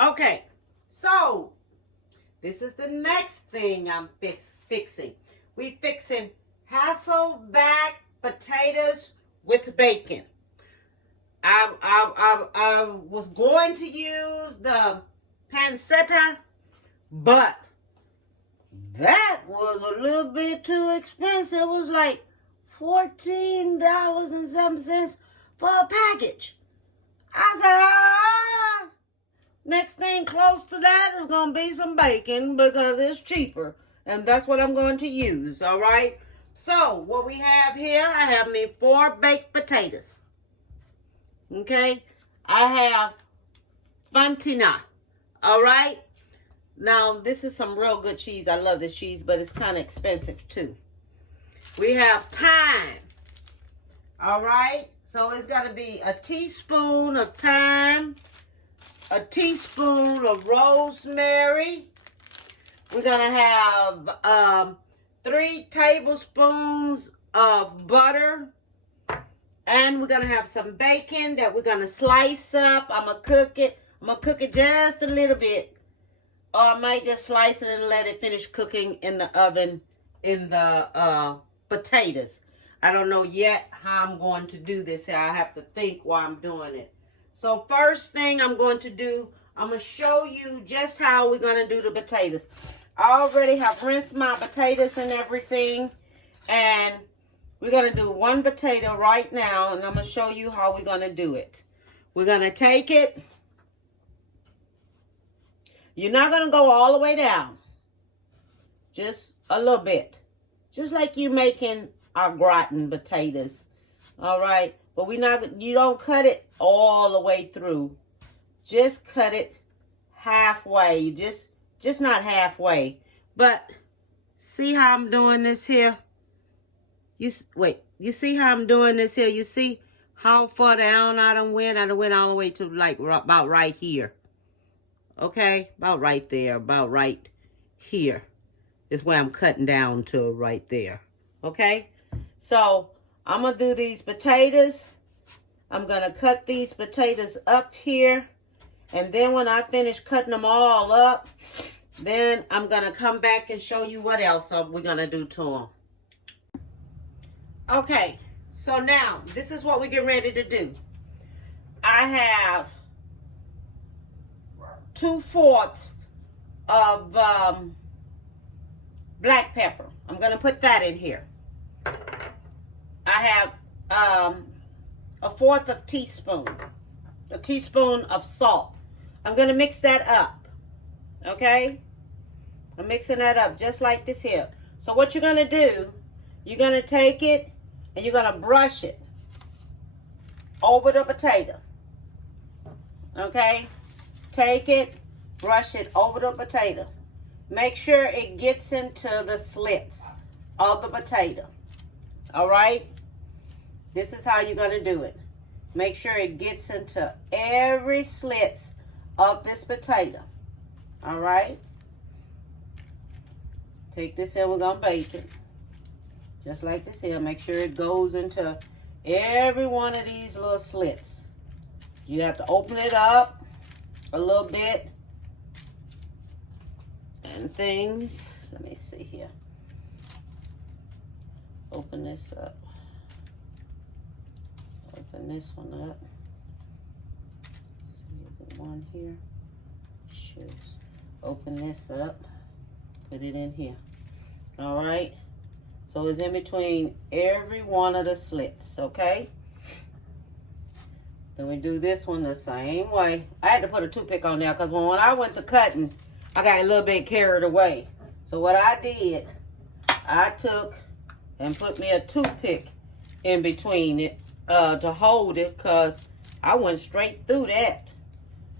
Okay, so this is the next thing I'm fixing. We fixing Hasselback potatoes with bacon. I was going to use the pancetta, but that was a little bit too expensive. It was like $14.07 for a package. I said, next thing close to that is going to be some bacon because it's cheaper. And that's what I'm going to use, all right? So, what we have here, I have me 4 baked potatoes. Okay? I have Fontina, all right? Now, this is some real good cheese. I love this cheese, but it's kind of expensive, too. We have thyme, all right? So, it's got to be a teaspoon of thyme, a teaspoon of rosemary. We're going to have 3 tablespoons of butter. And we're going to have some bacon that we're going to slice up. I'm going to cook it. I'm going to cook it just a little bit. Or I might just slice it and let it finish cooking in the oven in the potatoes. I don't know yet how I'm going to do this. I have to think while I'm doing it. So first thing I'm going to do, I'm going to show you just how we're going to do the potatoes. I already have rinsed my potatoes and everything. And we're going to do 1 potato right now. And I'm going to show you how we're going to do it. We're going to take it. You're not going to go all the way down. Just a little bit. Just like you making our gratin potatoes. All right. But you don't cut it all the way through. Just cut it halfway. Just not halfway. But see how I'm doing this here? You see how I'm doing this here? You see how far down I done went? I done went all the way to like about right here. Okay? About right there. About right here is where I'm cutting down to right there. Okay? So, I'm going to do these potatoes. I'm going to cut these potatoes up here. And then when I finish cutting them all up, then I'm going to come back and show you what else we're going to do to them. Okay, so now, this is what we're getting ready to do. I have 2/4 of black pepper. I'm going to put that in here. I have a 1/4 of teaspoon. A teaspoon of salt. I'm going to mix that up. Okay? I'm mixing that up just like this here. So what you're going to do, you're going to take it and you're going to brush it over the potato. Okay? Take it, brush it over the potato. Make sure it gets into the slits of the potato. All right? This is how you're going to do it. Make sure it gets into every slits of this potato. All right? Take this here, we're going to bake it. Just like this here. Make sure it goes into every one of these little slits. You have to open it up a little bit. And things. Let me see here. Open this up. Open this one up. See the one here. Shoes. Open this up. Put it in here. All right. So it's in between every one of the slits. Okay. Then we do this one the same way. I had to put a toothpick on there because when I went to cutting, I got a little bit carried away. So what I did, I took and put me a toothpick in between it to hold it because I went straight through that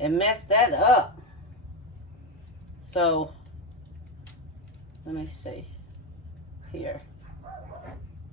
and messed that up. So, let me see here.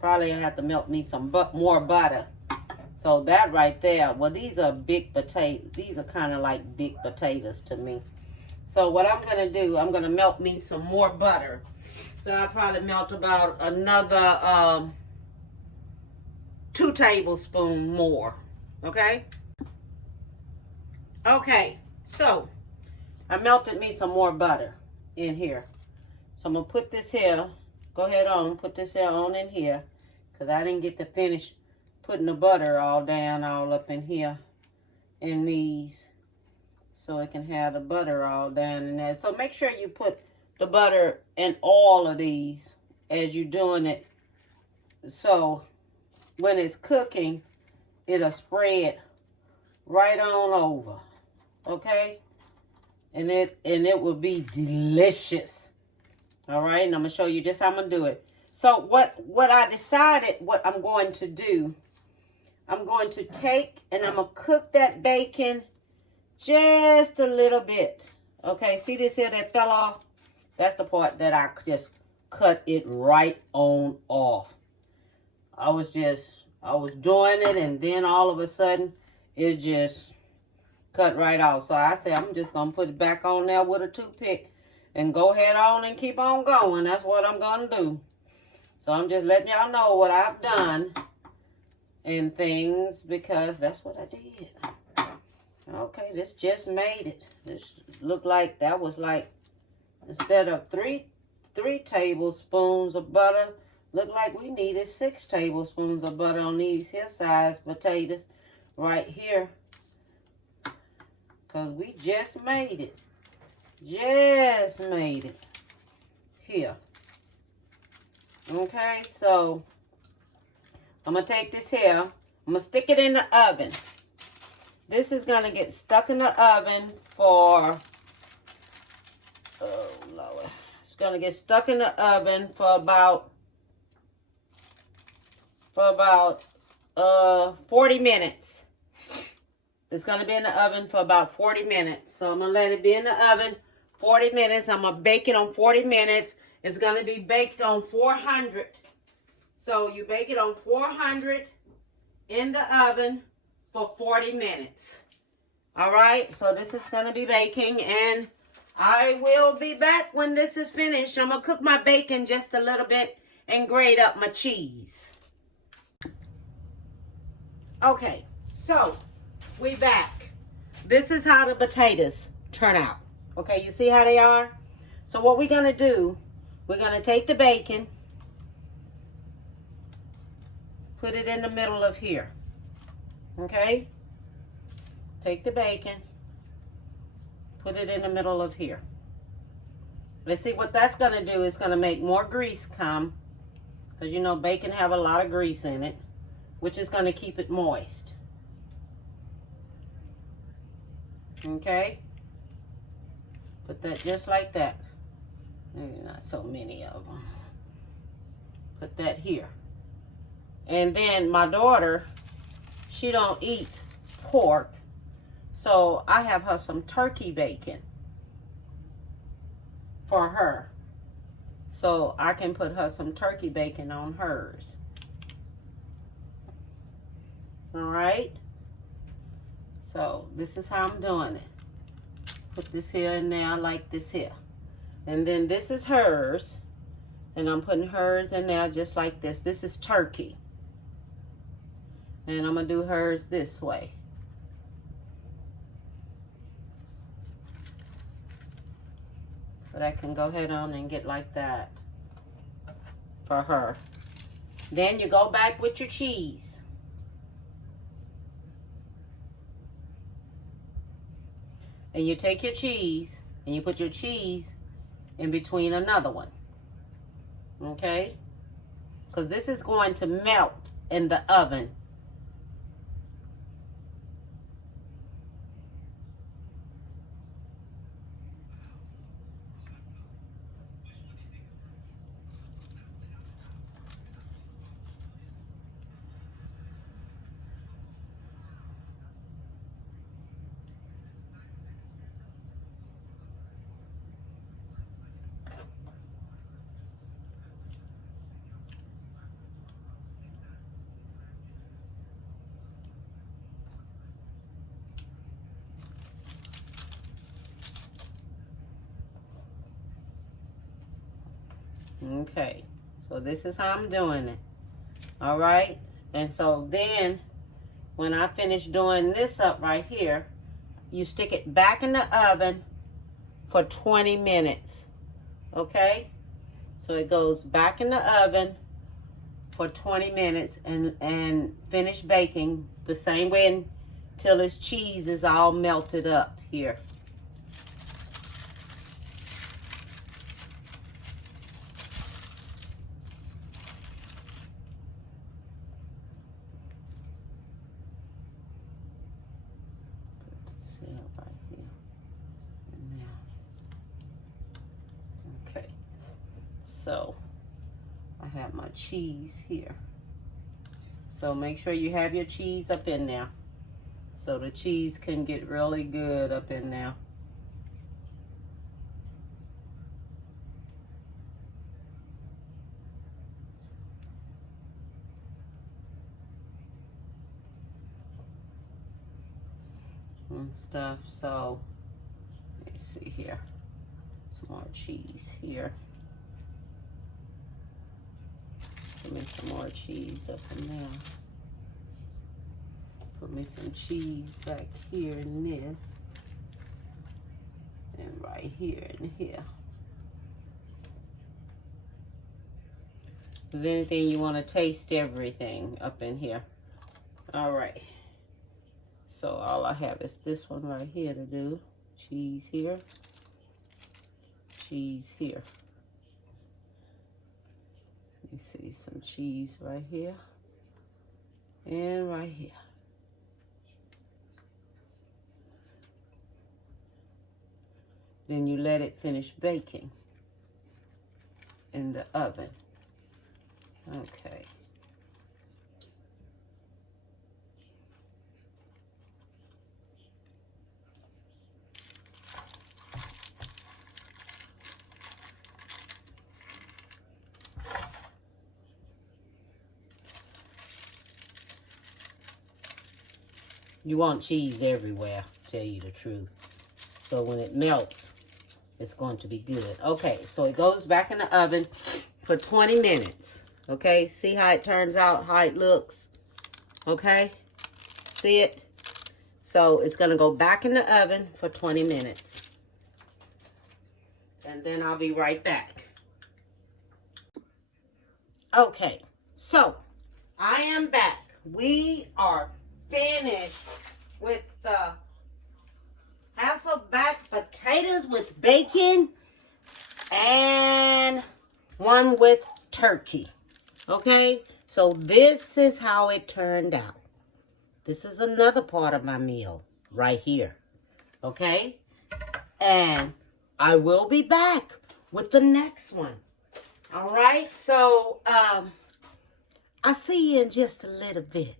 Probably I have to melt me some more butter. So that right there, well, these are big potatoes. These are kind of like big potatoes to me. So what I'm going to do, I'm going to melt me some more butter. So I'll probably melt about another 2 tablespoons more. Okay? Okay, so I melted me some more butter in here. So I'm going to put this here. Go ahead on, put this here on in here. Because I didn't get to finish putting the butter all down, all up in here. In these. So it can have the butter all down in there. So make sure you put the butter in all of these as you're doing it. So when it's cooking, it'll spread right on over. Okay? And it will be delicious. All right, and I'm gonna show you just how I'm gonna do it. So what I decided what I'm going to do, I'm going to take and I'm gonna cook that bacon just a little bit. Okay, see this here that fell off? That's the part that I just cut it right on off. I was doing it, and then all of a sudden it just cut right off. So I said, I'm just going to put it back on there with a toothpick and go ahead on and keep on going. That's what I'm going to do. So I'm just letting y'all know what I've done and things because that's what I did. Okay, this just made it. This looked like that was like, instead of three tablespoons of butter, looked like we needed 6 tablespoons of butter on these here size potatoes right here. Because we just made it. Just made it. Here. Okay, so I'm going to take this here. I'm going to stick it in the oven. This is going to get stuck in the oven for, oh Lord. It's going to get stuck in the oven for about 40 minutes. It's going to be in the oven for about 40 minutes. So I'm going to let it be in the oven 40 minutes. I'm going to bake it on 40 minutes. It's going to be baked on 400. So you bake it on 400 in the oven for 40 minutes. All right. So this is going to be baking. And I will be back when this is finished. I'm going to cook my bacon just a little bit and grate up my cheese. Okay. So we back. This is how the potatoes turn out. Okay, you see how they are? So what we're going to do, we're going to take the bacon, put it in the middle of here. Okay? Take the bacon, put it in the middle of here. Let's see what that's going to do. It's going to make more grease come. Because you know bacon have a lot of grease in it, which is going to keep it moist. Okay, put that just like that. Maybe not so many of them. Put that here. And then my daughter, she don't eat pork, so I have her some turkey bacon for her. So I can put her some turkey bacon on hers. All right. So this is how I'm doing it. Put this here and there like this here. And then this is hers. And I'm putting hers in there just like this. This is turkey. And I'm going to do hers this way. So that can go ahead on and get like that for her. Then you go back with your cheese. And you take your cheese and you put your cheese in between another one. Okay? Because this is going to melt in the oven. Okay, so this is how I'm doing it. All right, and so then when I finish doing this up right here, you stick it back in the oven for 20 minutes. Okay? So it goes back in the oven for 20 minutes and finish baking the same way until its cheese is all melted up here. Right here. Okay, so I have my cheese here. So make sure you have your cheese up in there so the cheese can get really good up in there. And stuff. So let's see here. Some more cheese here. Put me some more cheese up in there. Put me some cheese back here in this. And right here and here. If there's anything you want to taste everything up in here. All right. So all I have is this one right here to do. Cheese here. Cheese here. Let me see, some cheese right here. And right here. Then you let it finish baking in the oven. Okay. You want cheese everywhere, tell you the truth. So when it melts, it's going to be good. Okay, so it goes back in the oven for 20 minutes. Okay, see how it turns out, how it looks? Okay, see it? So it's going to go back in the oven for 20 minutes. And then I'll be right back. Okay, so I am back. We are finished with the Hasselback potatoes with bacon and one with turkey. Okay, so this is how it turned out. This is another part of my meal right here. Okay, and I will be back with the next one. All right, so I'll see you in just a little bit.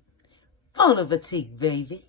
Bon appetit, baby.